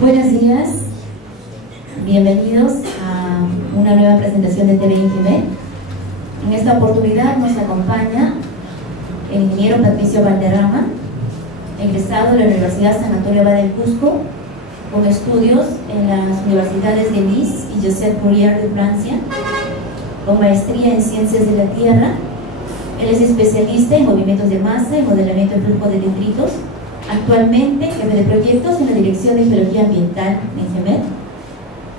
Buenos días, bienvenidos a una nueva presentación de TV Ingemet. En esta oportunidad nos acompaña el ingeniero Patricio Valderrama, egresado de la Universidad San Antonio Abad del Cusco, con estudios en las universidades de Nice y Josep Breuer de Francia, con maestría en Ciencias de la Tierra. Él es especialista en movimientos de masa y modelamiento de flujo de detritos. Actualmente jefe de proyectos en la Dirección de Geología Ambiental de Ingemet.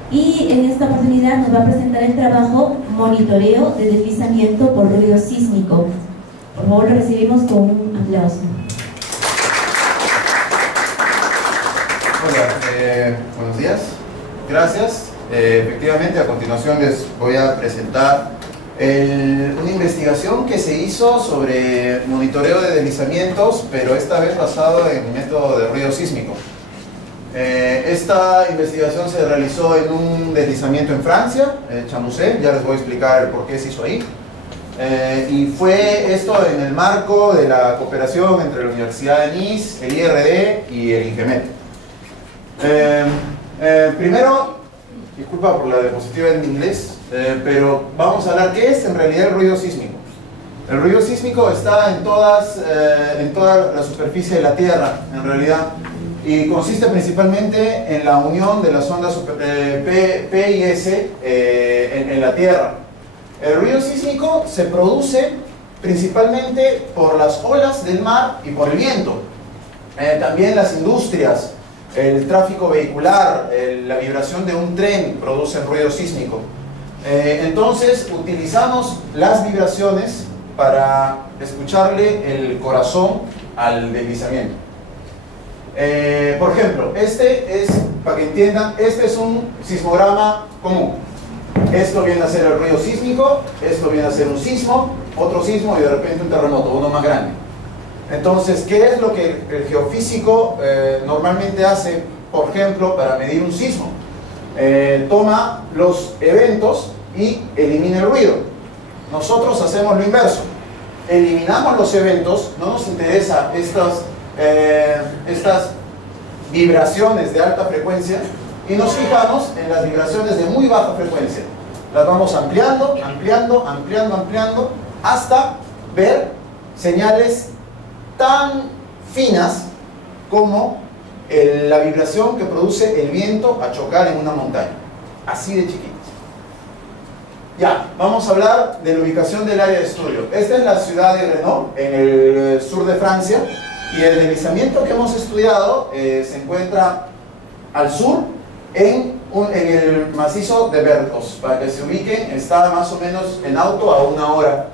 Y en esta oportunidad nos va a presentar el trabajo Monitoreo de deslizamiento por ruido sísmico. Por favor, lo recibimos con un aplauso. Hola, buenos días. Gracias. Efectivamente, a continuación les voy a presentar una investigación que se hizo sobre monitoreo de deslizamientos, pero esta vez basado en el método de ruido sísmico. Esta investigación se realizó en un deslizamiento en Francia, Chamousset. Ya les voy a explicar el por qué se hizo ahí. Y fue esto en el marco de la cooperación entre la Universidad de Nice, el IRD y el Ingemet. Primero, disculpa por la diapositiva en inglés, pero vamos a hablar qué es en realidad el ruido sísmico. El ruido sísmico está en toda la superficie de la Tierra, en realidad, y consiste principalmente en la unión de las ondas P y S en la Tierra. El ruido sísmico se produce principalmente por las olas del mar y por el viento. También las industrias, el tráfico vehicular, la vibración de un tren produce ruido sísmico. Entonces utilizamos las vibraciones para escucharle el corazón al deslizamiento. Por ejemplo, para que entiendan, este es un sismograma común. Esto viene a ser el ruido sísmico, esto viene a ser un sismo, otro sismo y de repente un terremoto, uno más grande. Entonces, ¿qué es lo que el geofísico normalmente hace, por ejemplo, para medir un sismo? Toma los eventos y elimina el ruido. Nosotros hacemos lo inverso. Eliminamos los eventos, no nos interesa estas vibraciones de alta frecuencia y nos fijamos en las vibraciones de muy baja frecuencia. Las vamos ampliando, ampliando, ampliando, ampliando, hasta ver señales tan finas como la vibración que produce el viento a chocar en una montaña. Así de chiquitas. Ya, vamos a hablar de la ubicación del área de estudio. Esta es la ciudad de Renault, en el sur de Francia, y el deslizamiento que hemos estudiado se encuentra al sur, en el macizo de Vercors. Para que se ubiquen, está más o menos en auto a 1 hora.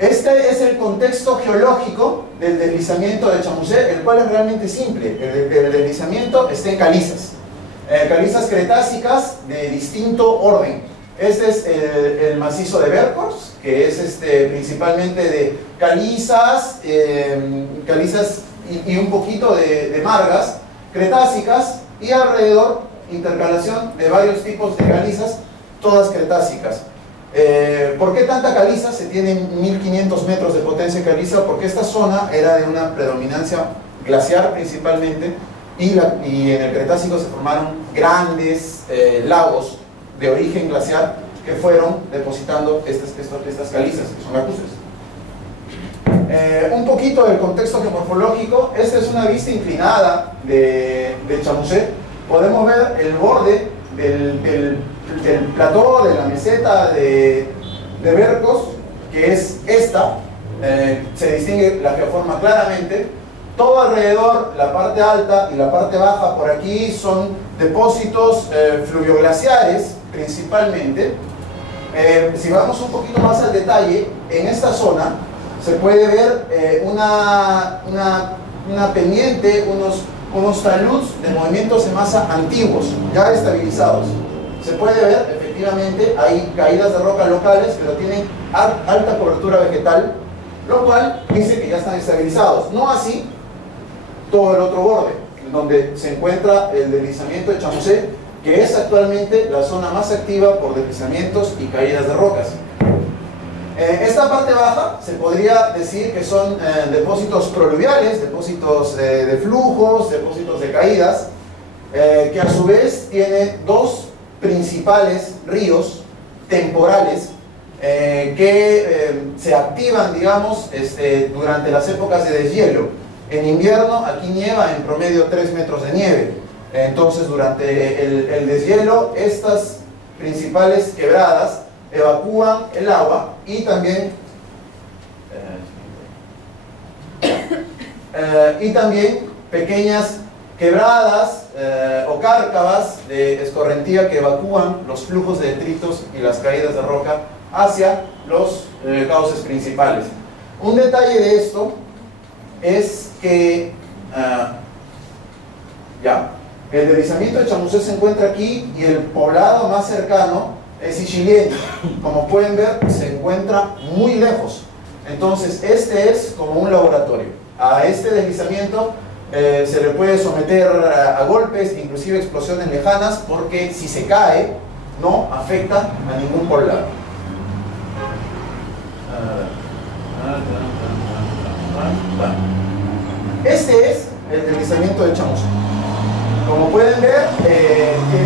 Este es el contexto geológico del deslizamiento de Chamousset, el cual es realmente simple. El deslizamiento está en calizas. Calizas cretácicas de distinto orden. Este es el macizo de Vercors, que es principalmente de calizas, y un poquito de margas cretácicas, y alrededor intercalación de varios tipos de calizas, todas cretácicas. ¿Por qué tanta caliza? Se tienen 1500 metros de potencia de caliza, porque esta zona era de una predominancia glaciar principalmente, y en el Cretácico se formaron grandes lagos de origen glaciar que fueron depositando estas calizas, que son lacustres. Un poquito del contexto geomorfológico. Esta es una vista inclinada de Chamousset. Podemos ver el borde del plató, de la meseta de Vercors, que es esta. Se distingue la geoforma claramente. Todo alrededor, la parte alta y la parte baja por aquí, son depósitos fluvioglaciares principalmente. Si vamos un poquito más al detalle, en esta zona se puede ver una pendiente, unos taludes de movimientos de masa antiguos, ya estabilizados. Se puede ver, efectivamente, hay caídas de roca locales, pero tienen alta cobertura vegetal, lo cual dice que ya están estabilizados. No así todo el otro borde, donde se encuentra el deslizamiento de Chamousset, que es actualmente la zona más activa por deslizamientos y caídas de rocas. Esta parte baja se podría decir que son depósitos proluviales, depósitos de flujos, depósitos de caídas, que a su vez tiene dos principales ríos temporales que se activan, digamos, durante las épocas de deshielo. En invierno aquí nieva en promedio 3 metros de nieve. Entonces durante el deshielo estas principales quebradas evacúan el agua y también pequeñas quebradas o cárcavas de escorrentía que evacúan los flujos de detritos y las caídas de roca hacia los cauces principales. Un detalle de esto es que el deslizamiento de Chamusé se encuentra aquí y el poblado más cercano es Ichilieni. Como pueden ver, se encuentra muy lejos. Entonces, este es como un laboratorio. A este deslizamiento se le puede someter a golpes, inclusive explosiones lejanas, porque si se cae, no afecta a ningún poblado. Este es el deslizamiento de Chamusé. Como pueden ver,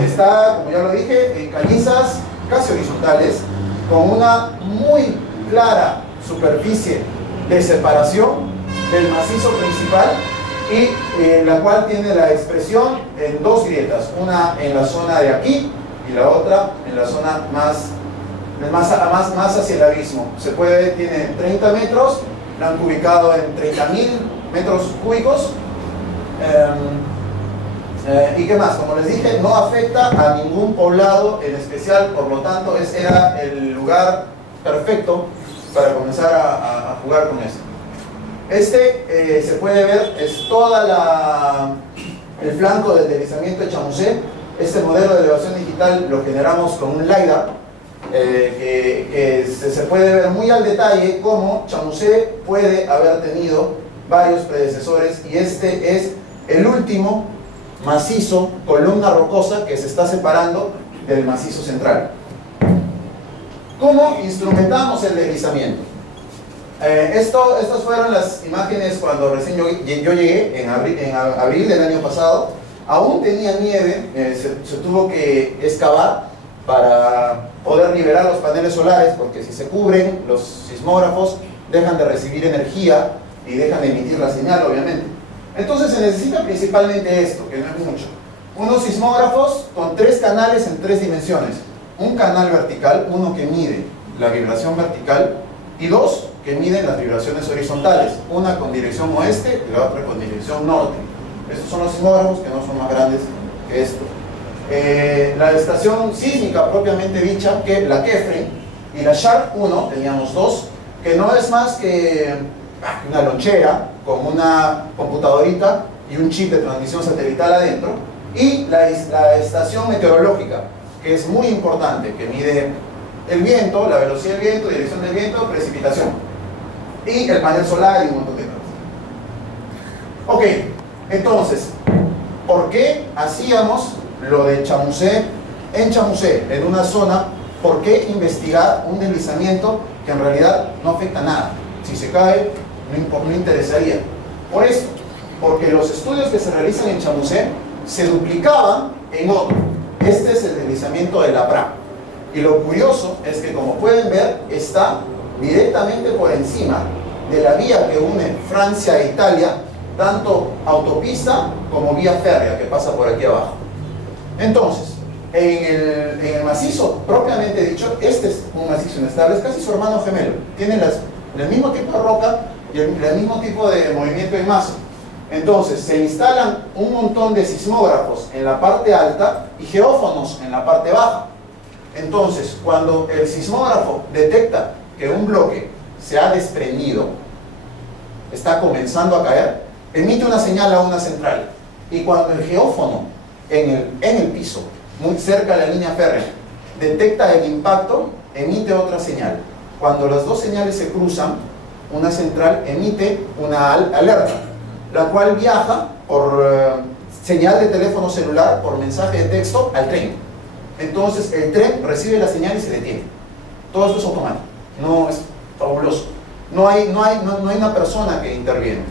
está, como ya lo dije, en calizas casi horizontales, con una muy clara superficie de separación del macizo principal y la cual tiene la expresión en dos grietas, una en la zona de aquí y la otra en la zona más hacia el abismo. Tiene 30 metros, la han ubicado en 30.000 metros cúbicos. ¿Y qué más? Como les dije, no afecta a ningún poblado en especial, por lo tanto era el lugar perfecto para comenzar a jugar con esto. Se puede ver, es toda el flanco del deslizamiento de Chamusé. Este modelo de elevación digital lo generamos con un LiDAR, que se puede ver muy al detalle cómo Chamusé puede haber tenido varios predecesores, y este es el último macizo, columna rocosa que se está separando del macizo central. ¿Cómo instrumentamos el deslizamiento? Estas fueron las imágenes cuando recién yo llegué en abril del año pasado. Aún tenía nieve, se tuvo que excavar para poder liberar los paneles solares, porque si se cubren, los sismógrafos dejan de recibir energía y dejan de emitir la señal, obviamente. Entonces se necesita principalmente esto, que no es mucho. Unos sismógrafos con 3 canales en 3 dimensiones. Un canal vertical, uno que mide la vibración vertical, y 2 que miden las vibraciones horizontales, una con dirección oeste y la otra con dirección norte. Estos son los sismógrafos, que no son más grandes que esto. La estación sísmica propiamente dicha, que la Kepler y la Sharp 1, teníamos 2, que no es más que una lonchera con una computadorita y un chip de transmisión satelital adentro, y la estación meteorológica, que es muy importante, que mide el viento, la velocidad del viento, dirección del viento, precipitación, y el panel solar y un montón de cosas. Ok, entonces, ¿por qué hacíamos lo de Chamusé en Chamusé, en una zona? ¿Por qué investigar un deslizamiento que en realidad no afecta a nada? Si se cae, no interesaría. Por esto, porque los estudios que se realizan en Chamusé se duplicaban en otro. Este es el deslizamiento de la Pra. Y lo curioso es que, como pueden ver, está directamente por encima de la vía que une Francia e Italia, tanto autopista como vía férrea que pasa por aquí abajo. Entonces, en el macizo propiamente dicho, este es un macizo inestable, es casi su hermano gemelo. Tiene el mismo tipo de roca y el mismo tipo de movimiento en masa. Entonces, se instalan un montón de sismógrafos en la parte alta y geófonos en la parte baja. Entonces, cuando el sismógrafo detecta que un bloque se ha desprendido, está comenzando a caer, emite una señal a una central. Y cuando el geófono en el piso, muy cerca de la línea férrea, detecta el impacto, emite otra señal. Cuando las dos señales se cruzan, una central emite una alerta, la cual viaja por señal de teléfono celular, por mensaje de texto, al tren. Entonces el tren recibe la señal y se detiene. Todo esto es automático. Fabuloso. No hay una persona que interviene.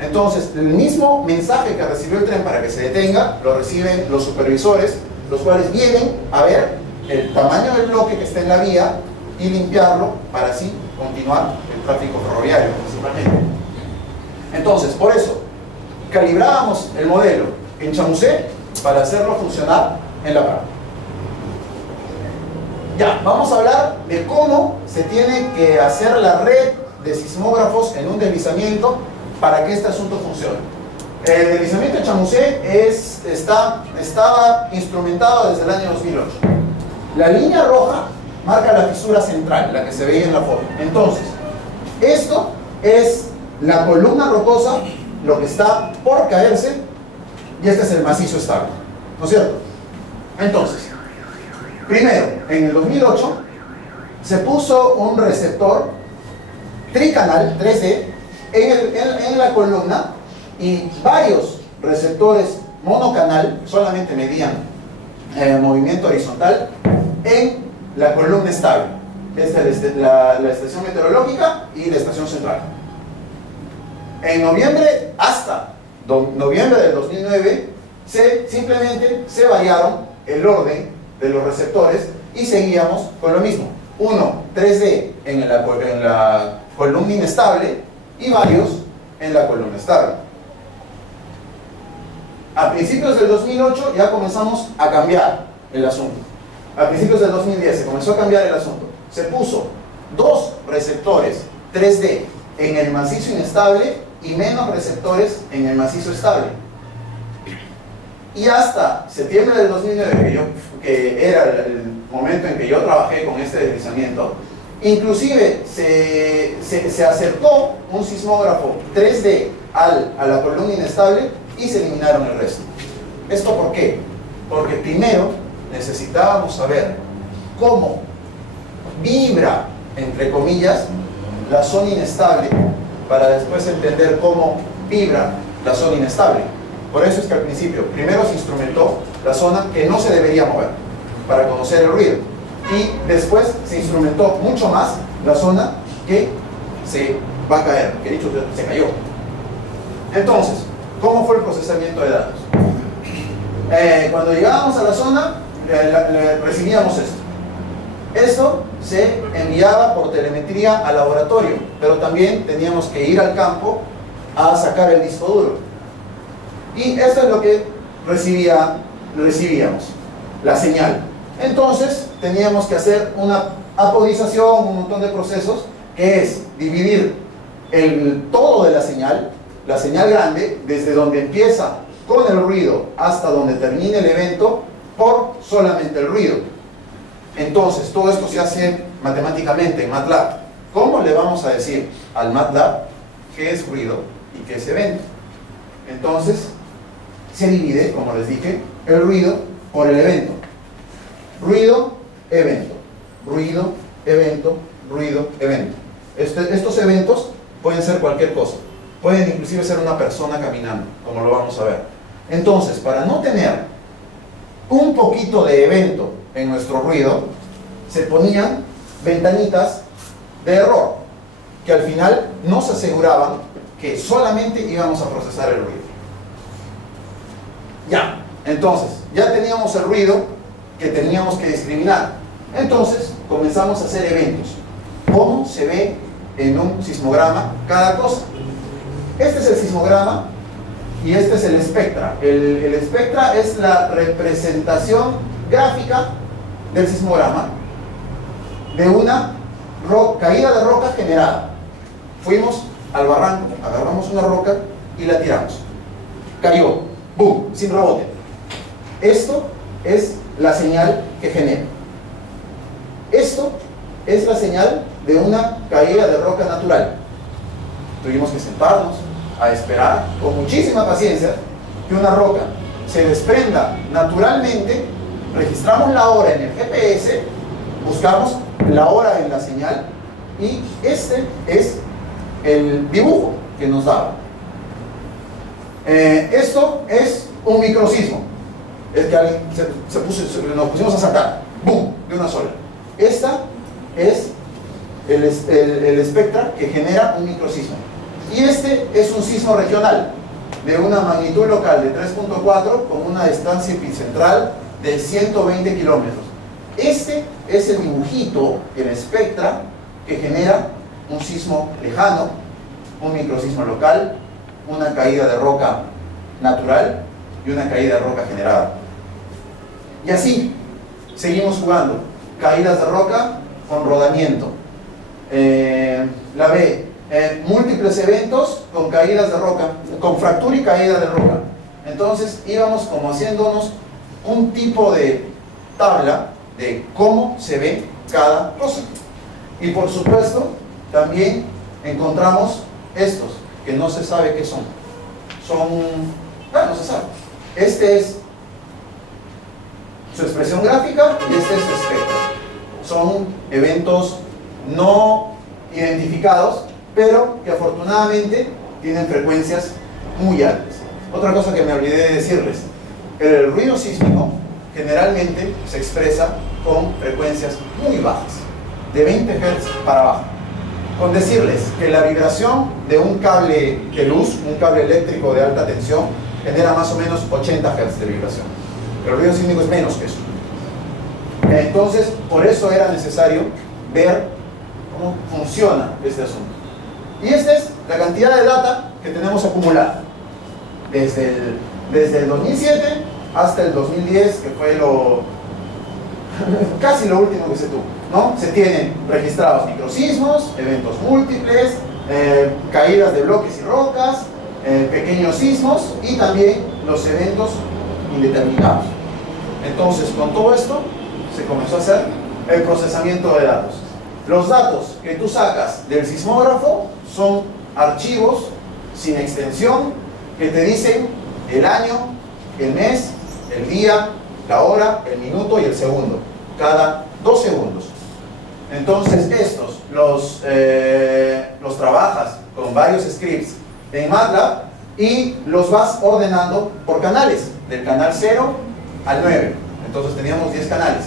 Entonces, el mismo mensaje que recibió el tren para que se detenga, lo reciben los supervisores, los cuales vienen a ver el tamaño del bloque que está en la vía y limpiarlo para así continuar el tráfico ferroviario principalmente. Entonces, por eso, calibrábamos el modelo en Chamusset para hacerlo funcionar en la práctica. Ya, vamos a hablar de cómo se tiene que hacer la red de sismógrafos en un deslizamiento para que este asunto funcione. El deslizamiento de Chamusset estaba instrumentado desde el año 2008. La línea roja marca la fisura central, la que se veía en la foto. Entonces, esto es la columna rocosa, lo que está por caerse, y este es el macizo estable, ¿no es cierto? Entonces, primero, en el 2008, se puso un receptor tricanal 3D en la columna y varios receptores monocanal solamente medían movimiento horizontal en la columna estable. Esta es la estación meteorológica y la estación central. En noviembre, hasta noviembre del 2009, simplemente se variaron el orden de los receptores y seguíamos con lo mismo. Uno 3D en la columna inestable y varios en la columna estable. A principios del 2008 ya comenzamos a cambiar el asunto. A principios del 2010 se comenzó a cambiar el asunto. Se puso 2 receptores 3D en el macizo inestable y menos receptores en el macizo estable. Y hasta septiembre del 2009, que era el momento en que yo trabajé con este deslizamiento, inclusive se acercó un sismógrafo 3D a la columna inestable y se eliminaron el resto. ¿Esto por qué? Porque primero necesitábamos saber cómo vibra, entre comillas, la zona inestable para después entender cómo vibra la zona inestable. Por eso es que al principio primero se instrumentó la zona que no se debería mover para conocer el ruido y después se instrumentó mucho más la zona que se va a caer, que dicho se cayó. Entonces, ¿cómo fue el procesamiento de datos? Cuando llegábamos a la zona recibíamos esto. Esto se enviaba por telemetría al laboratorio, pero también teníamos que ir al campo a sacar el disco duro. Y esto es lo que recibíamos, la señal. Entonces teníamos que hacer una apodización, un montón de procesos, que es dividir el todo de la señal grande, desde donde empieza con el ruido hasta donde termine el evento, por solamente el ruido. Entonces, todo esto se hace matemáticamente en MATLAB. ¿Cómo le vamos a decir al MATLAB qué es ruido y qué es evento? Entonces, se divide, como les dije, el ruido por el evento. Ruido, evento. Ruido, evento, ruido, evento. Estos eventos pueden ser cualquier cosa. Pueden inclusive ser una persona caminando, como lo vamos a ver. Entonces, para no tener un poquito de evento en nuestro ruido, se ponían ventanitas de error, que al final nos aseguraban que solamente íbamos a procesar el ruido. Ya, entonces, ya teníamos el ruido que teníamos que discriminar. Entonces, comenzamos a hacer eventos. ¿Cómo se ve en un sismograma cada cosa? Este es el sismograma y este es el espectra. El espectra es la representación gráfica del sismograma de una caída de roca generada. Fuimos al barranco, agarramos una roca y la tiramos. Cayó, ¡boom!, sin rebote. Esto es la señal que genera. Esto es la señal de una caída de roca natural. Tuvimos que sentarnos a esperar con muchísima paciencia que una roca se desprenda naturalmente. Registramos la hora en el GPS, buscamos la hora en la señal y este es el dibujo que nos daba. Esto es un microsismo. Es que alguien nos pusimos a saltar, ¡boom!, de una sola. Esta es el espectro que genera un microsismo. Y este es un sismo regional de una magnitud local de 3.4 con una distancia epicentral de 120 kilómetros. Este es el dibujito, el espectro que genera un sismo lejano, un microsismo local, una caída de roca natural y una caída de roca generada. Y así seguimos jugando. Caídas de roca con rodamiento. La B, múltiples eventos con caídas de roca, con fractura y caída de roca. Entonces íbamos como haciéndonos un tipo de tabla de cómo se ve cada cosa. Y por supuesto también encontramos estos que no se sabe qué son. No se sabe. Este es su expresión gráfica y este es su espectro. Son eventos no identificados, pero que afortunadamente tienen frecuencias muy altas. Otra cosa que me olvidé de decirles, el ruido sísmico generalmente se expresa con frecuencias muy bajas, de 20 Hz para abajo. Con decirles que la vibración de un cable de luz, un cable eléctrico de alta tensión, genera más o menos 80 Hz de vibración. El ruido sísmico es menos que eso. Entonces, por eso era necesario ver cómo funciona este asunto. Y esta es la cantidad de data que tenemos acumulada desde el 2007 hasta el 2010, que fue casi lo último que se tuvo, ¿no? Se tienen registrados microsismos, eventos múltiples, caídas de bloques y rocas, pequeños sismos y también los eventos indeterminados. Entonces, con todo esto se comenzó a hacer el procesamiento de datos. Los datos que tú sacas del sismógrafo son archivos sin extensión que te dicen el año, el mes, el día, la hora, el minuto y el segundo, cada 2 segundos. Entonces estos los trabajas con varios scripts en MATLAB y los vas ordenando por canales, del canal 0 al 9. Entonces teníamos 10 canales.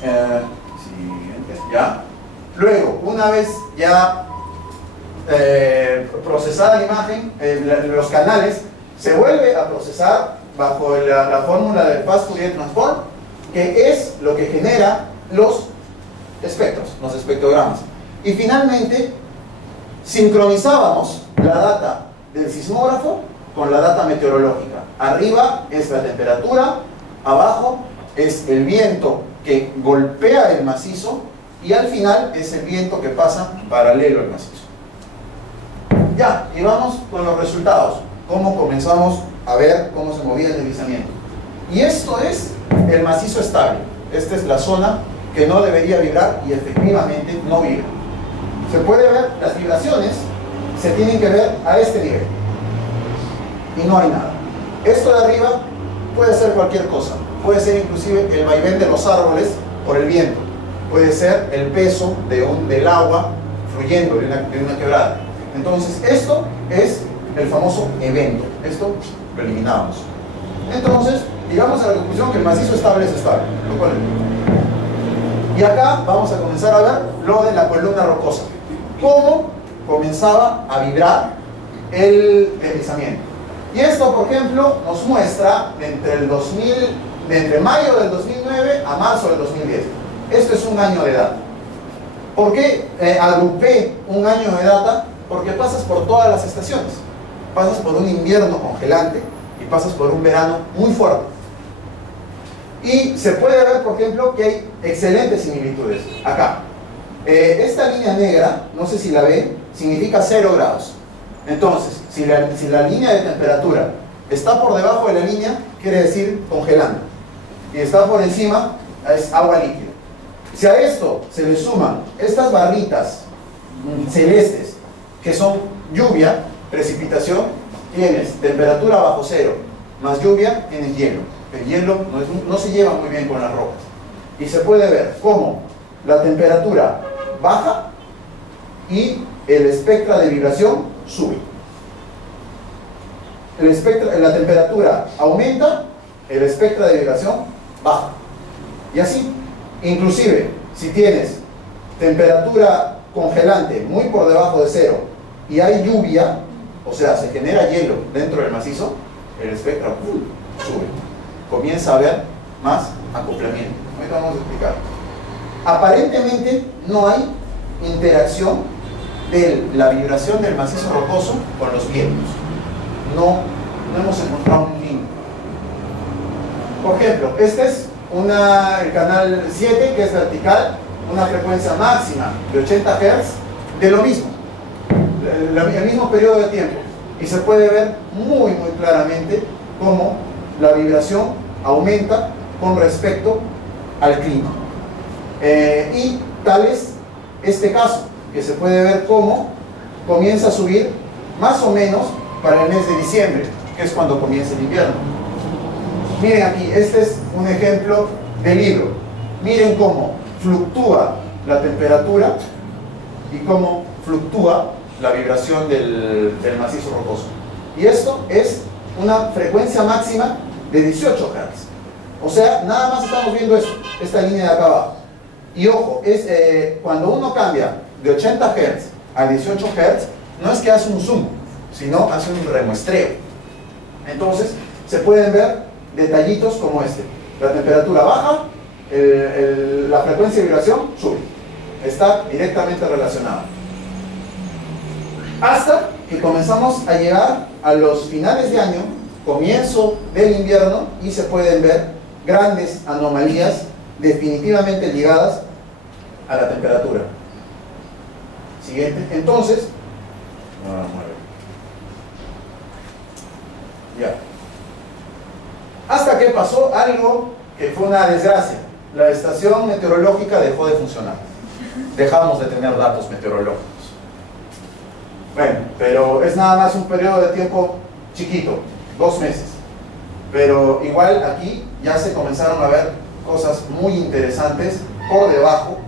Siguiente, ya. Luego, una vez ya procesada la imagen, los canales, se vuelve a procesar bajo la fórmula del Fast Fourier Transform, que es lo que genera los espectros, los espectrogramas. Y finalmente, sincronizábamos la data del sismógrafo con la data meteorológica. Arriba es la temperatura, abajo es el viento que golpea el macizo y al final es el viento que pasa paralelo al macizo. Ya, y vamos con los resultados. Cómo comenzamos a ver cómo se movía el deslizamiento. Y esto es el macizo estable. Esta es la zona que no debería vibrar y efectivamente no vibra. Se puede ver, las vibraciones se tienen que ver a este nivel. Y no hay nada. Esto de arriba puede ser cualquier cosa. Puede ser inclusive el vaivén de los árboles por el viento. Puede ser el peso del agua fluyendo de una quebrada. Entonces esto es el famoso evento. Esto lo eliminamos. Entonces, llegamos a la conclusión que el macizo estable es estable, lo cual es. Y acá vamos a comenzar a ver lo de la columna rocosa. Cómo comenzaba a vibrar el deslizamiento. Y esto, por ejemplo, nos muestra entre mayo del 2009 a marzo del 2010. Esto es un año de data. ¿Por qué agrupé un año de data? Porque pasas por todas las estaciones. Pasas por un invierno congelante y pasas por un verano muy fuerte. Y se puede ver, por ejemplo, que hay excelentes similitudes. Acá. Esta línea negra, no sé si la ven, significa 0 grados. Entonces, si la línea de temperatura está por debajo de la línea, quiere decir congelando. Y está por encima, es agua líquida. Si a esto se le suman estas barritas celestes, que son lluvia, precipitación, tienes temperatura bajo 0, más lluvia, tienes hielo. El hielo no se lleva muy bien con las rocas. Y se puede ver cómo la temperatura baja y el espectro de vibración sube. La temperatura aumenta, el espectro de vibración baja. Y así, inclusive, si tienes temperatura congelante muy por debajo de cero y hay lluvia, o sea, se genera hielo dentro del macizo, el espectro sube. Comienza a haber más acoplamiento. Ahorita vamos a explicar. Aparentemente no hay interacción de la vibración del macizo rocoso con los vientos. No hemos encontrado un link. Por ejemplo, este es el canal 7, que es vertical, una frecuencia máxima de 80 Hz de lo mismo, el mismo periodo de tiempo, y se puede ver muy claramente cómo la vibración aumenta con respecto al clima. Y tal es este caso, que se puede ver cómo comienza a subir más o menos para el mes de diciembre, que es cuando comienza el invierno. Miren aquí, este es un ejemplo de libro. Miren cómo fluctúa la temperatura y cómo fluctúa la vibración del macizo rocoso. Y esto es una frecuencia máxima de 18 Hz. O sea, nada más estamos viendo eso, esta línea de acá abajo. Y ojo, cuando uno cambia de 80 Hz a 18 Hz, no es que hace un zoom, sino hace un remuestreo. Entonces, se pueden ver detallitos como este. La temperatura baja, la frecuencia de vibración sube. Está directamente relacionada. Hasta que comenzamos a llegar a los finales de año, comienzo del invierno, y se pueden ver grandes anomalías definitivamente ligadas a la temperatura. Siguiente. Entonces, ya. Hasta que pasó algo que fue una desgracia. La estación meteorológica dejó de funcionar. Dejamos de tener datos meteorológicos. Bueno, pero es nada más un periodo de tiempo chiquito, 2 meses. Pero igual aquí ya se comenzaron a ver cosas muy interesantes por debajo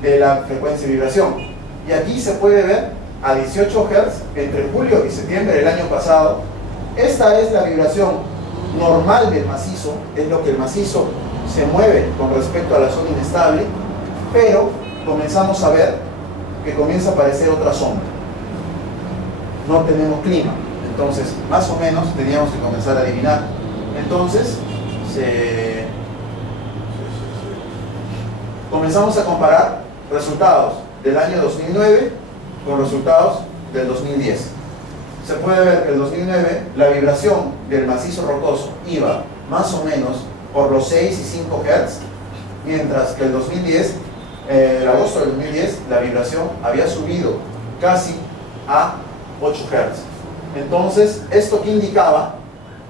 de la frecuencia de vibración. Y aquí se puede ver a 18 Hz entre julio y septiembre del año pasado. Esta es la vibración normal del macizo, es lo que el macizo se mueve con respecto a la zona inestable, pero comenzamos a ver que comienza a aparecer otra sombra. No tenemos clima, entonces más o menos teníamos que comenzar a adivinar. Entonces comenzamos a comparar resultados del año 2009 con resultados del 2010. Se puede ver que en el 2009 la vibración del macizo rocoso iba más o menos por los 6 y 5 Hz, mientras que el 2010, el agosto del 2010, la vibración había subido casi a 8 Hz. Entonces, ¿esto qué indicaba?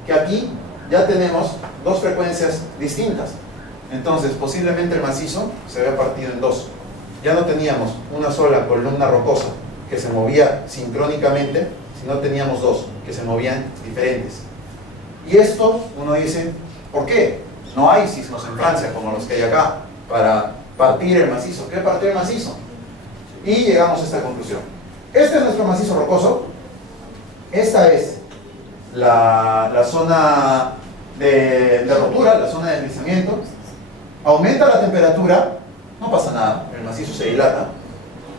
Que aquí ya tenemos 2 frecuencias distintas. Entonces, posiblemente el macizo se había partido en 2. Ya no teníamos una sola columna rocosa que se movía sincrónicamente, sino teníamos 2 que se movían diferentes. Y esto, uno dice, ¿por qué? No hay sismos en Francia como los que hay acá para partir el macizo. ¿Qué partir el macizo? Y llegamos a esta conclusión. Este es nuestro macizo rocoso. Esta es la zona de rotura, la zona de deslizamiento. Aumenta la temperatura, no pasa nada, el macizo se dilata.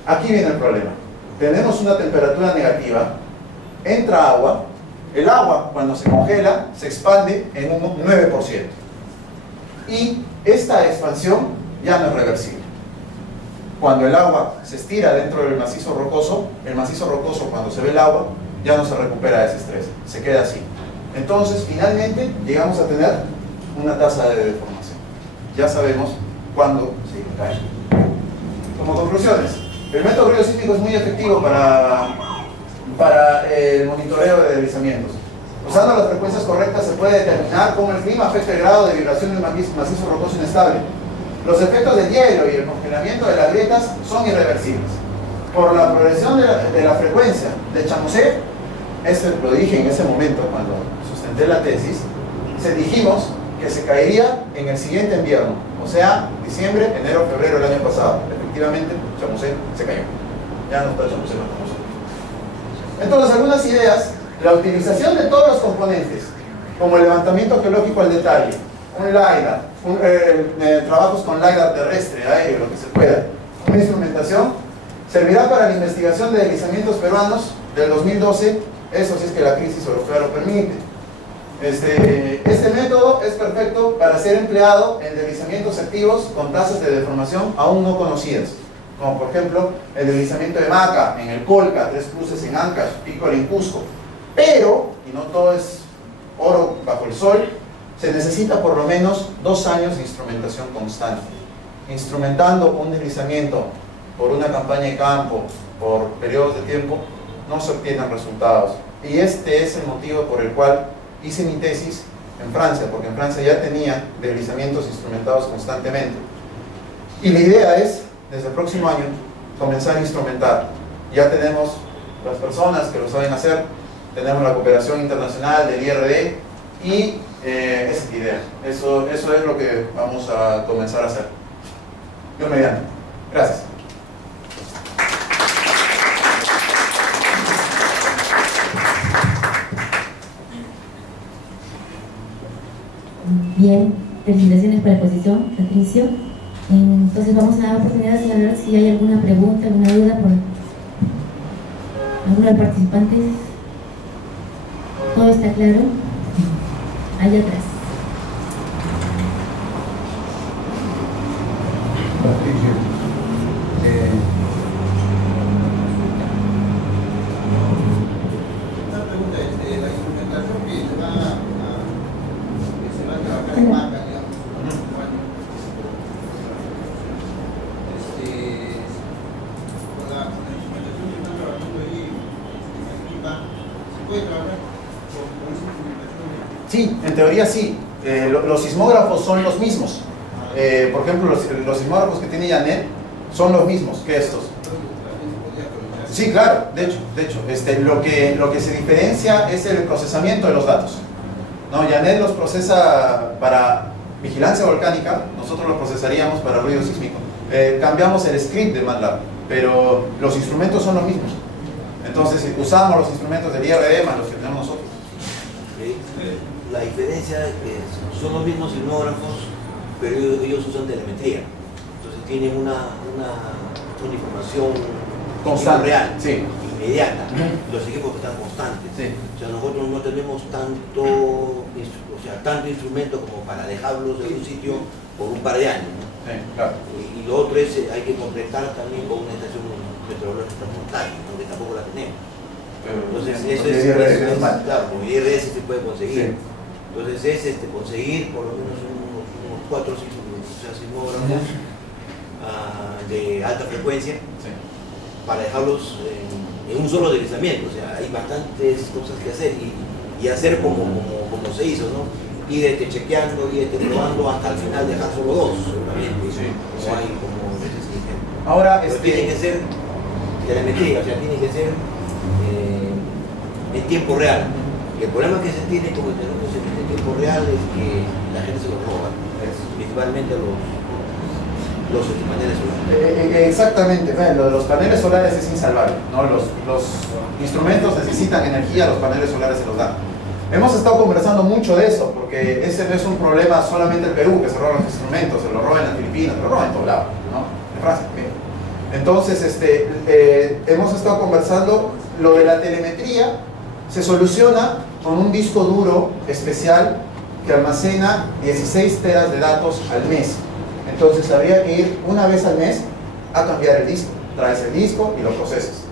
Aquí viene el problema. Tenemos una temperatura negativa, entra agua, el agua cuando se congela se expande en un 9%. Y esta expansión ya no es reversible. Cuando el agua se estira dentro del macizo rocoso, el macizo rocoso cuando se ve el agua ya no se recupera de ese estrés, se queda así. Entonces finalmente llegamos a tener una tasa de deformación. Ya sabemos cuándo se cae. Como conclusiones, el método ruido sísmico es muy efectivo para el monitoreo de deslizamientos. Usando las frecuencias correctas se puede determinar cómo el clima afecta el grado de vibración del macizo rocoso inestable. Los efectos del hielo y el congelamiento de las grietas son irreversibles. Por la progresión de la frecuencia de Chamusset, lo dije en ese momento cuando sustenté la tesis, dijimos que se caería en el siguiente invierno, o sea, diciembre, enero, febrero del año pasado. Efectivamente, Chamusset se cayó. Ya no está Chamusset con nosotros. Entonces, algunas ideas: la utilización de todos los componentes, como el levantamiento geológico al detalle, un LiDAR, trabajos con LiDAR terrestre, aéreo, lo que se pueda, una instrumentación, servirá para la investigación de deslizamientos peruanos del 2012, eso sí es que la crisis europea lo permite. Este método es perfecto para ser empleado en deslizamientos activos con tasas de deformación aún no conocidas, como por ejemplo el deslizamiento de Maca en el Colca, Tres Cruces en Ancash, Pico en Cusco. Pero, y no todo es oro bajo el sol, se necesita por lo menos 2 años de instrumentación constante. Instrumentando un deslizamiento por una campaña de campo, por periodos de tiempo, no se obtienen resultados. Y este es el motivo por el cual hice mi tesis en Francia, porque en Francia ya tenía deslizamientos instrumentados constantemente. Y la idea es, desde el próximo año, comenzar a instrumentar. Ya tenemos las personas que lo saben hacer, tenemos la cooperación internacional del IRD y esa es la idea. Eso es lo que vamos a comenzar a hacer. Dios mediante. Gracias. Bien, felicitaciones por la exposición, Patricio. Entonces vamos a dar oportunidad de ver si hay alguna pregunta, alguna duda por alguno de los participantes. ¿Todo está claro? Allá atrás. Patricio, una pregunta, la instrumentación que se va a trabajar en Maca, digamos, con la instrumentación que están trabajando ahí en Arequipa, ¿se puede trabajar con esa instrumentación? Sí, en teoría sí. Los sismógrafos son los mismos. Por ejemplo, los sismógrafos que tiene Janet son los mismos que estos. Sí, claro, de hecho, lo que se diferencia es el procesamiento de los datos. ¿No? Janet los procesa para vigilancia volcánica, nosotros los procesaríamos para ruido sísmico. Cambiamos el script de MATLAB, pero los instrumentos son los mismos. Entonces, usamos los instrumentos del IRD más los que tenemos nosotros. La diferencia es que son los mismos sismógrafos, pero ellos usan telemetría. Entonces tienen una información Constante, real, sí. inmediata. Los equipos están constantes. Sí. O sea, nosotros no tenemos tanto instrumento como para dejarlos en un sitio por un par de años, ¿no? Sí, claro. Y lo otro es, hay que completar también con una estación meteorológica portátil, ¿no? Que tampoco la tenemos. Entonces, eso es claro, con IRS se puede conseguir. Sí. Entonces es conseguir por lo menos unos 4 o 5 sismógrafos de alta frecuencia, Sí. para dejarlos en un solo deslizamiento. O sea, hay bastantes cosas que hacer y hacer como se hizo, ¿no? Ir chequeando, ir probando hasta el final dejar solo 2, seguramente. Sí, Como sí. hay, como veces que dicen. Ahora, Pero tiene que ser telemetría, o sea, tiene que ser en tiempo real. Y el problema que se tiene con el teléfono en tiempo real es que la gente se lo roba, principalmente los paneles solares. Exactamente, lo de los paneles solares es insalvable, ¿no? Los instrumentos necesitan energía, los paneles solares se los dan. Hemos estado conversando mucho de eso, porque ese no es un problema solamente en Perú, que se roban los instrumentos, se lo roban en las Filipinas, se lo roban en todos lados, ¿no? En Francia también. Entonces, hemos estado conversando, lo de la telemetría se soluciona con un disco duro especial que almacena 16 teras de datos al mes. Entonces habría que ir una vez al mes a cambiar el disco. Traes el disco y lo procesas.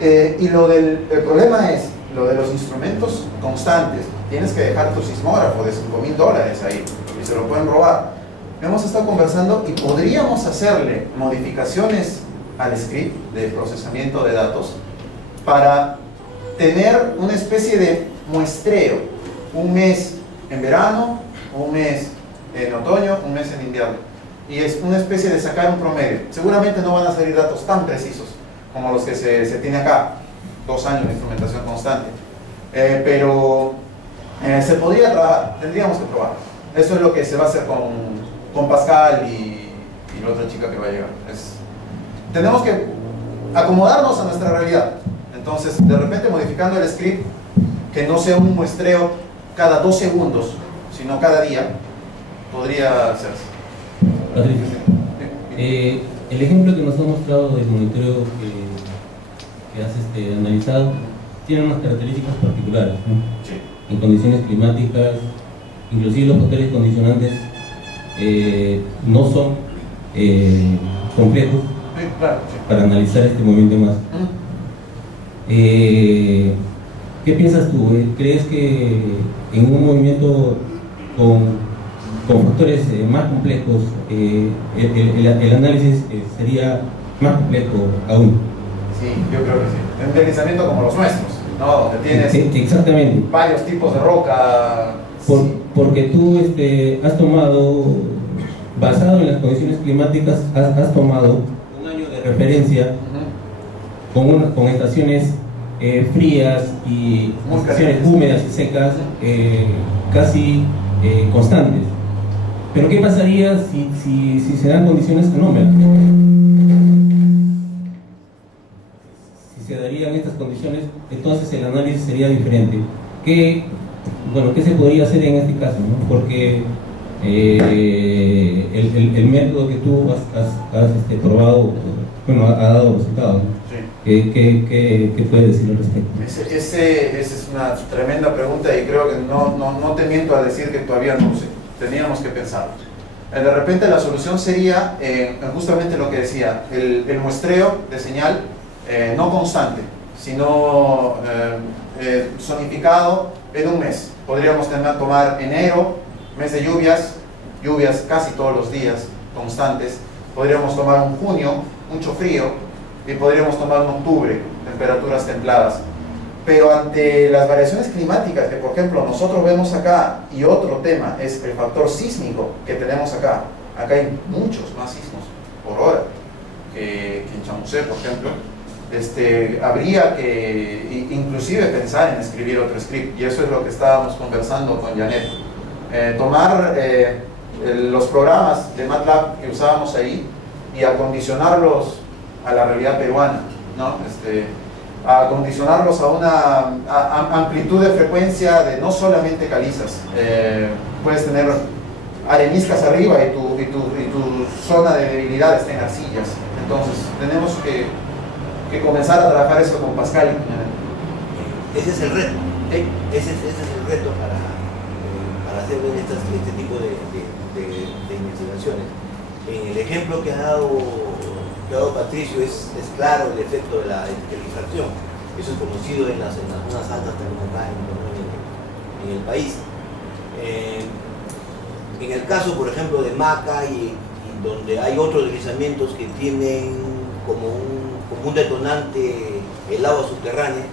Y el problema es lo de los instrumentos constantes. Tienes que dejar tu sismógrafo de $5,000 ahí y se lo pueden robar. Hemos estado conversando y podríamos hacerle modificaciones al script de procesamiento de datos para tener una especie de muestreo, un mes en verano, un mes en otoño, un mes en invierno, y es una especie de sacar un promedio. Seguramente no van a salir datos tan precisos como los que se tiene acá, 2 años de instrumentación constante, pero se podría trabajar, tendríamos que probar. Eso es lo que se va a hacer con Pascal y la otra chica que va a llegar. Tenemos que acomodarnos a nuestra realidad. Entonces, de repente modificando el script, que no sea un muestreo cada 2 segundos, sino cada día, podría hacerse. Patricio, el ejemplo que nos ha mostrado del monitoreo que has analizado tiene unas características particulares, ¿no? Sí. En condiciones climáticas, inclusive los factores condicionantes no son complejos Sí, claro, sí. para analizar este movimiento de masa. ¿Qué piensas tú? ¿Crees que en un movimiento con factores más complejos el análisis sería más complejo aún? Sí, yo creo que sí. Un deslizamiento como los nuestros, ¿no? Donde tienes exactamente. varios tipos de roca. Porque tú has tomado, basado en las condiciones climáticas, has tomado un año de referencia con estaciones frías y estaciones húmedas y secas casi constantes. Pero ¿qué pasaría si se dan condiciones anómalas? Si se darían estas condiciones, entonces el análisis sería diferente. ¿Qué se podría hacer en este caso, ¿no? Porque el método que tú has probado, ha dado resultados, ¿no? Sí. ¿Qué puedes decir al respecto? Esa es una tremenda pregunta y creo que no te miento al decir que todavía no sé. Teníamos que pensarlo. De repente la solución sería justamente lo que decía, el muestreo de señal no constante, sino zonificado en un mes. Podríamos tomar enero, mes de lluvias casi todos los días, constantes. Podríamos tomar un junio, mucho frío, y podríamos tomar un octubre, temperaturas templadas. Pero ante las variaciones climáticas que, por ejemplo, nosotros vemos acá, y otro tema es el factor sísmico que tenemos acá. Acá hay muchos más sismos por hora que en Chamusé, por ejemplo. Habría que inclusive pensar en escribir otro script, y eso es lo que estábamos conversando con Janet. Tomar los programas de MATLAB que usábamos ahí y acondicionarlos a la realidad peruana, ¿no? Acondicionarlos a una amplitud de frecuencia de no solamente calizas. Puedes tener areniscas arriba y tu zona de debilidad está en arcillas. Entonces tenemos que comenzar a trabajar eso con Pascal. Ese es el reto. ¿Sí? Ese es el reto para hacer este tipo de investigaciones. En el ejemplo que ha dado Patricio es claro el efecto de la difracción. Eso es conocido en las zonas altas también acá en el país. En el caso, por ejemplo, de Maca y donde hay otros deslizamientos que tienen como un detonante el agua subterránea,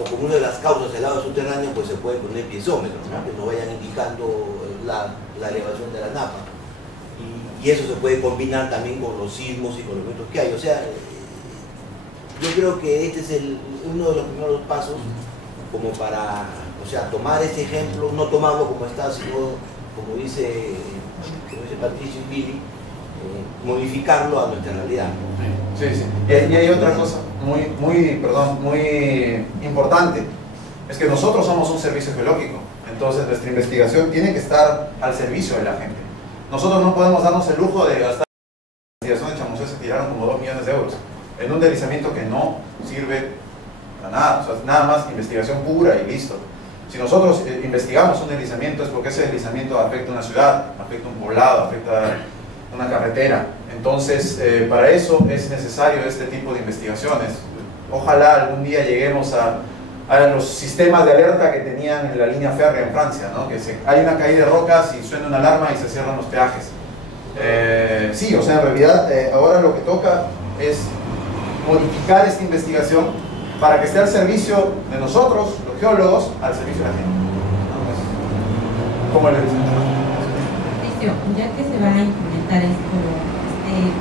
o como una de las causas del agua subterránea, pues se puede poner piezómetros, ¿no? Que nos vayan indicando la elevación de la napa. Y eso se puede combinar también con los sismos y con los vientos que hay. O sea, yo creo que este es uno de los primeros pasos como para, tomar este ejemplo, no tomarlo como está, sino como dice Patricio y Billy, modificarlo a nuestra realidad. Sí, sí. Y hay otra cosa muy importante, es que nosotros somos un servicio geológico, entonces nuestra investigación tiene que estar al servicio de la gente. Nosotros no podemos darnos el lujo de gastar. En la investigación de Chamusé se tiraron como 2 millones de euros en un deslizamiento que no sirve para nada, o sea, nada más investigación pura y listo. Si nosotros investigamos un deslizamiento es porque ese deslizamiento afecta una ciudad, afecta un poblado, afecta una carretera. Entonces, para eso es necesario este tipo de investigaciones. Ojalá algún día lleguemos a los sistemas de alerta que tenían en la línea férrea en Francia, ¿no? Que hay una caída de rocas y suena una alarma y se cierran los peajes. Sí, o sea, en realidad ahora lo que toca es modificar esta investigación para que esté al servicio de nosotros, los geólogos, al servicio de la gente. ¿Cómo le dicen? Ya que se va a implementar este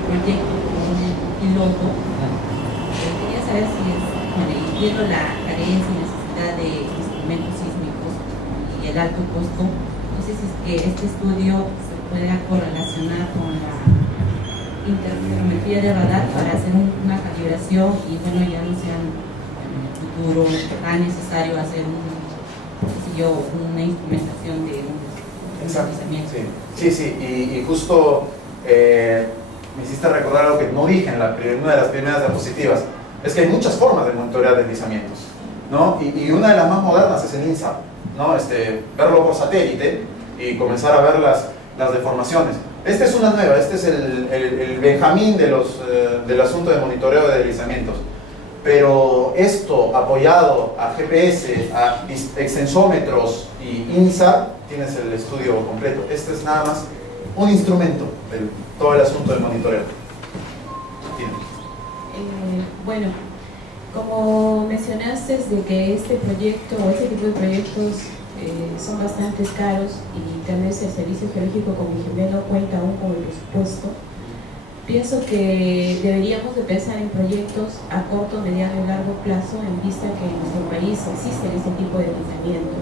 proyecto con el piloto, quería saber si viendo la carencia y necesidad de instrumentos sísmicos y el alto costo, no sé si es que este estudio se pueda correlacionar con la interferometría de radar para hacer una calibración y ya no sea en el futuro tan necesario hacer una instrumentación de un deslizamiento. Sí, y justo me hiciste recordar algo que no dije en una de las primeras diapositivas, es que hay muchas formas de monitorear deslizamientos, ¿no? Y una de las más modernas es el INSAR, ¿no? Verlo por satélite y comenzar a ver las deformaciones. Esta es una nueva, este es el Benjamín del asunto de monitoreo de deslizamientos. Pero esto apoyado a GPS, a extensómetros y INSAR, tienes el estudio completo. Este es nada más un instrumento de todo el asunto del monitoreo. Bueno, como mencionaste de que este proyecto o este tipo de proyectos son bastante caros y tal vez el Servicio Geológico como INGEMET no cuenta aún con el presupuesto, pienso que deberíamos de pensar en proyectos a corto, mediano y largo plazo en vista que en nuestro país existen este tipo de deslizamiento.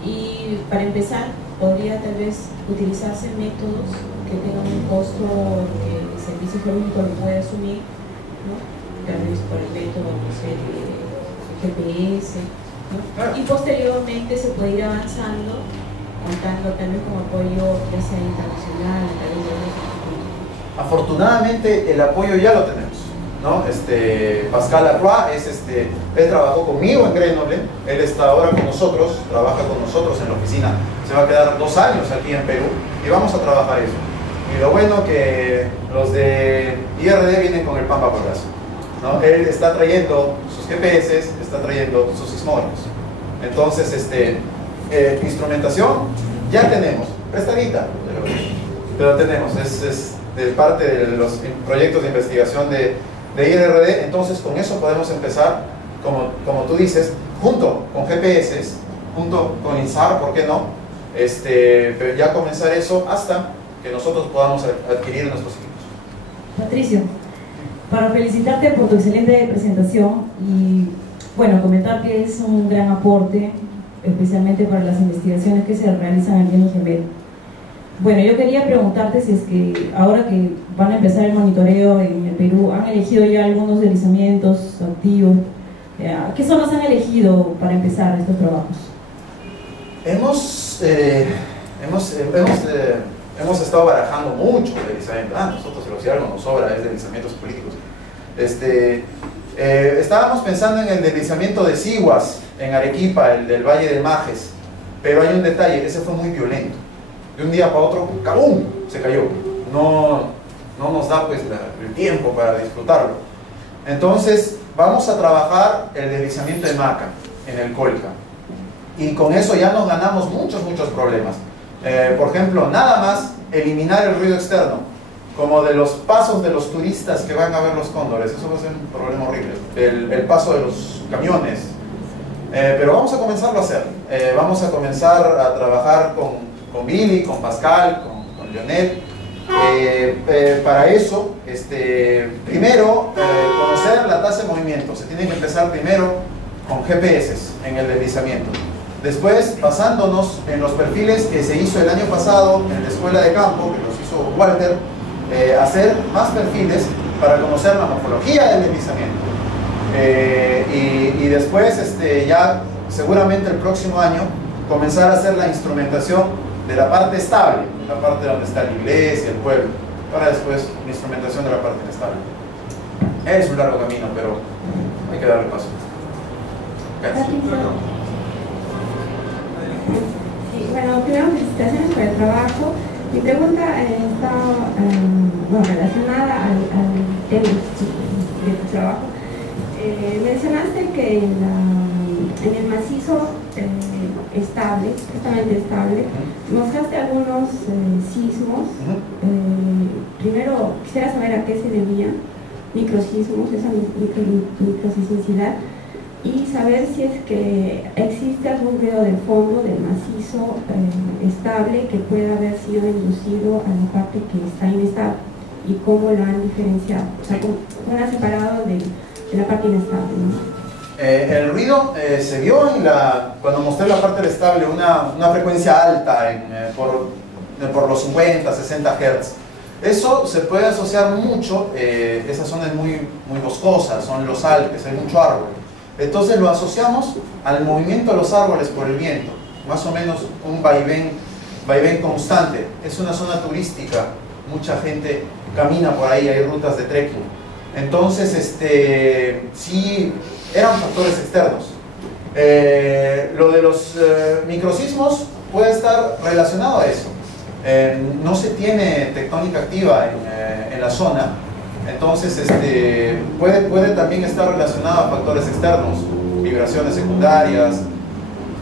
Y para empezar, podría tal vez utilizarse métodos que tengan un costo que el Servicio Geológico lo puede asumir, ¿no? Tal vez por el método, no sé, de GPS, ¿no? Y posteriormente se puede ir avanzando, contando tal vez con apoyo ya sea internacional, a través de otros. Afortunadamente el apoyo ya lo tenemos, ¿no? Pascal Lacroix él trabajó conmigo en Grenoble, él está ahora con nosotros, trabaja con nosotros en la oficina, se va a quedar 2 años aquí en Perú y vamos a trabajar eso. Y lo bueno que los de IRD vienen con el pan bajo el brazo, ¿no? Él está trayendo sus GPS, está trayendo sus sismógrafos. Entonces, instrumentación ya tenemos, prestadita, pero tenemos, es de parte de los proyectos de investigación de IRD. Entonces con eso podemos empezar, como tú dices, junto con GPS, junto con INSAR, ¿por qué no? Pero ya comenzar eso hasta que nosotros podamos adquirir nuestros equipos. Patricio, para felicitarte por tu excelente presentación y bueno, comentar que es un gran aporte, especialmente para las investigaciones que se realizan aquí en INGEMET. Bueno, yo quería preguntarte si es que ahora que van a empezar el monitoreo en el Perú, ¿han elegido ya algunos deslizamientos activos? ¿Qué zonas han elegido para empezar estos trabajos? Hemos estado barajando mucho deslizamientos. Nosotros si algo nos sobra es deslizamientos políticos. Estábamos pensando en el deslizamiento de Siguas, en Arequipa, el del Valle del Majes, pero hay un detalle, ese fue muy violento. De un día para otro, ¡cabum!, se cayó. No nos da pues el tiempo para disfrutarlo. Entonces vamos a trabajar el deslizamiento de Maca en el Colca y con eso ya nos ganamos muchos problemas. Por ejemplo, nada más eliminar el ruido externo, como de los pasos de los turistas que van a ver los cóndores. Eso va a ser un problema horrible, el paso de los camiones. Pero vamos a comenzarlo a hacer. Vamos a comenzar a trabajar con Billy, con Pascal, con Lionel. Para eso, primero, conocer la tasa de movimiento. Se tiene que empezar primero con GPS en el deslizamiento. Después, basándonos en los perfiles que se hizo el año pasado en la escuela de campo, que los hizo Walter, hacer más perfiles para conocer la morfología del deslizamiento. Y después, ya seguramente el próximo año, comenzar a hacer la instrumentación de la parte estable, la parte donde está la iglesia, el pueblo, para después la instrumentación de la parte inestable. Es un largo camino, pero hay que darle paso. Gracias. Sí, bueno, primero felicitaciones por el trabajo. Mi pregunta está relacionada al tema de tu trabajo. Mencionaste que en el macizo estable, supuestamente estable, mostraste algunos sismos. Primero quisiera saber a qué se debían microsismos, esa microsismicidad, y saber si es que existe algún ruido de fondo del macizo estable que pueda haber sido inducido a la parte que está inestable y cómo lo han diferenciado, o sea, cómo han separado de la parte inestable, ¿no? El ruido se vio cuando mostré la parte estable, una frecuencia alta por los 50, 60 Hz. Eso se puede asociar mucho, esa zona es muy boscosa, son los Alpes, hay mucho árbol. Entonces lo asociamos al movimiento de los árboles por el viento, más o menos un vaivén constante. Es una zona turística mucha gente camina por ahí, hay rutas de trekking. Entonces, sí, eran factores externos. Lo de los microsismos puede estar relacionado a eso. No se tiene tectónica activa en la zona, entonces puede también estar relacionado a factores externos, vibraciones secundarias,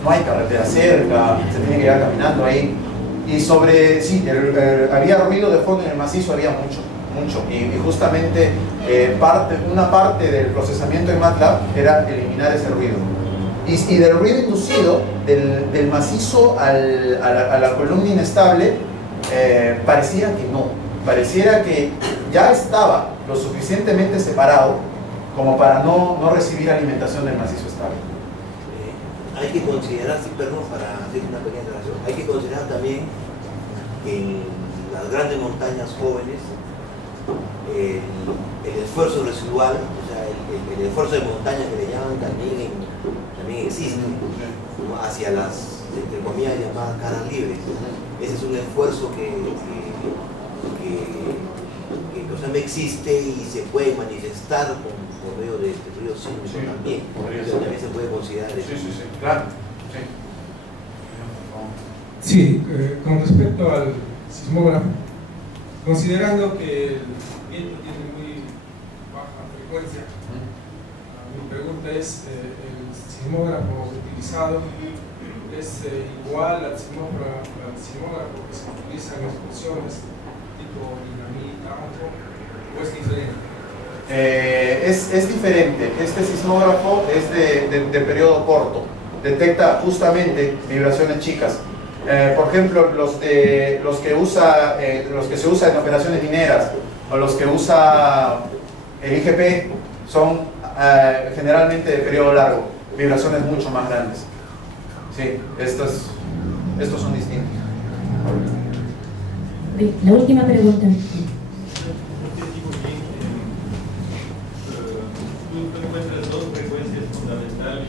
no hay carretera cerca, se tiene que ir caminando ahí. Y sí, había ruido de fondo en el macizo, había mucho. Y justamente una parte del procesamiento en MATLAB era eliminar ese ruido. Y del ruido inducido, del macizo a la columna inestable, pareciera que no. Pareciera que ya estaba lo suficientemente separado como para no recibir alimentación del macizo estable. Hay que considerar, sí, perdón, para hacer una pequeña aclaración, hay que considerar también que en las grandes montañas jóvenes el esfuerzo residual, o sea, el esfuerzo de montaña que le llaman también existe, ¿no? Hacia las, entre comillas, llamadas caras libres. Ese es un esfuerzo que existe y se puede manifestar por medio de este ruido sísmico también. También se puede considerar eso. Sí, claro. Sí, con respecto al sismógrafo, considerando que el viento tiene muy baja frecuencia, mi pregunta es, ¿el sismógrafo utilizado es igual al sismógrafo que se utiliza en explosiones tipo dinamita o es diferente? Es diferente. Este sismógrafo es de periodo corto, detecta justamente vibraciones chicas. Por ejemplo, los que se usan en operaciones mineras o los que usa el IGP son generalmente de periodo largo, vibraciones mucho más grandes. Sí, estos son distintos. La última pregunta. Tú encuentras dos frecuencias fundamentales.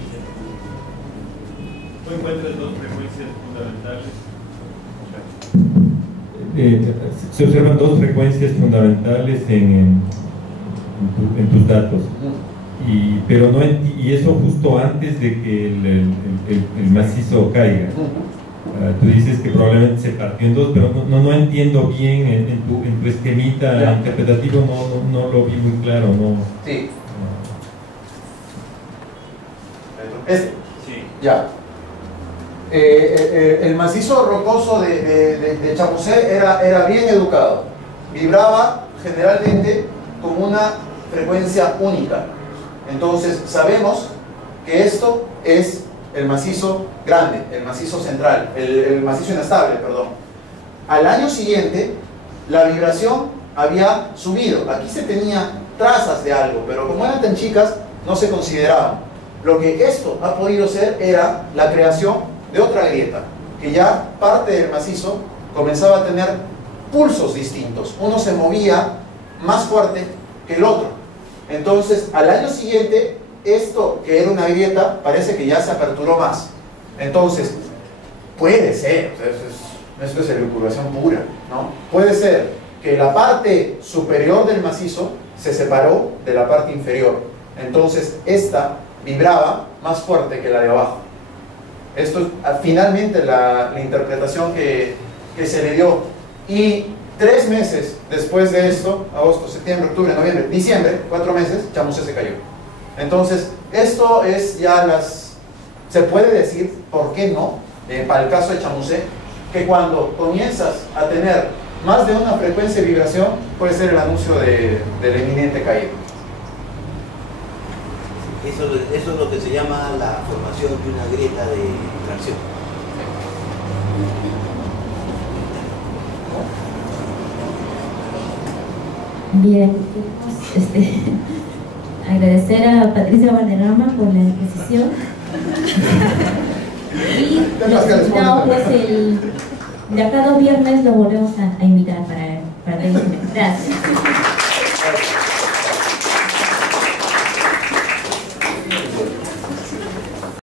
Se observan dos frecuencias fundamentales en tus datos, pero no y eso justo antes de que el macizo caiga. Tú dices que probablemente se partió en dos, pero no entiendo bien en tu esquemita interpretativo, no lo vi muy claro, ¿no? Sí. Sí. Ya. El macizo rocoso de Chamusé era bien educado, vibraba generalmente con una frecuencia única. Entonces sabemos que esto es el macizo grande, el macizo central, el macizo inestable, perdón. Al año siguiente la vibración había subido, aquí se tenía trazas de algo, pero como eran tan chicas no se consideraban. Lo que esto ha podido ser era la creación de otra grieta, que ya parte del macizo comenzaba a tener pulsos distintos. Uno se movía más fuerte que el otro. Entonces, al año siguiente, esto que era una grieta, parece que ya se aperturó más. Entonces, puede ser, esto es elucubración pura, ¿no? Puede ser que la parte superior del macizo se separó de la parte inferior. Entonces, esta vibraba más fuerte que la de abajo. Esto es finalmente la interpretación que se le dio. Y 3 meses después de esto, agosto, septiembre, octubre, noviembre, diciembre, 4 meses, Chamusé se cayó. Entonces, esto es ya se puede decir, ¿por qué no? Para el caso de Chamusé, que cuando comienzas a tener más de una frecuencia de vibración, puede ser el anuncio de la inminente caída. Eso es lo que se llama la formación de una grieta de tracción. Bien, agradecer a Patricia Valderrama por la exposición. Y no, pues de acá 2 viernes lo volvemos a invitar para el Gracias.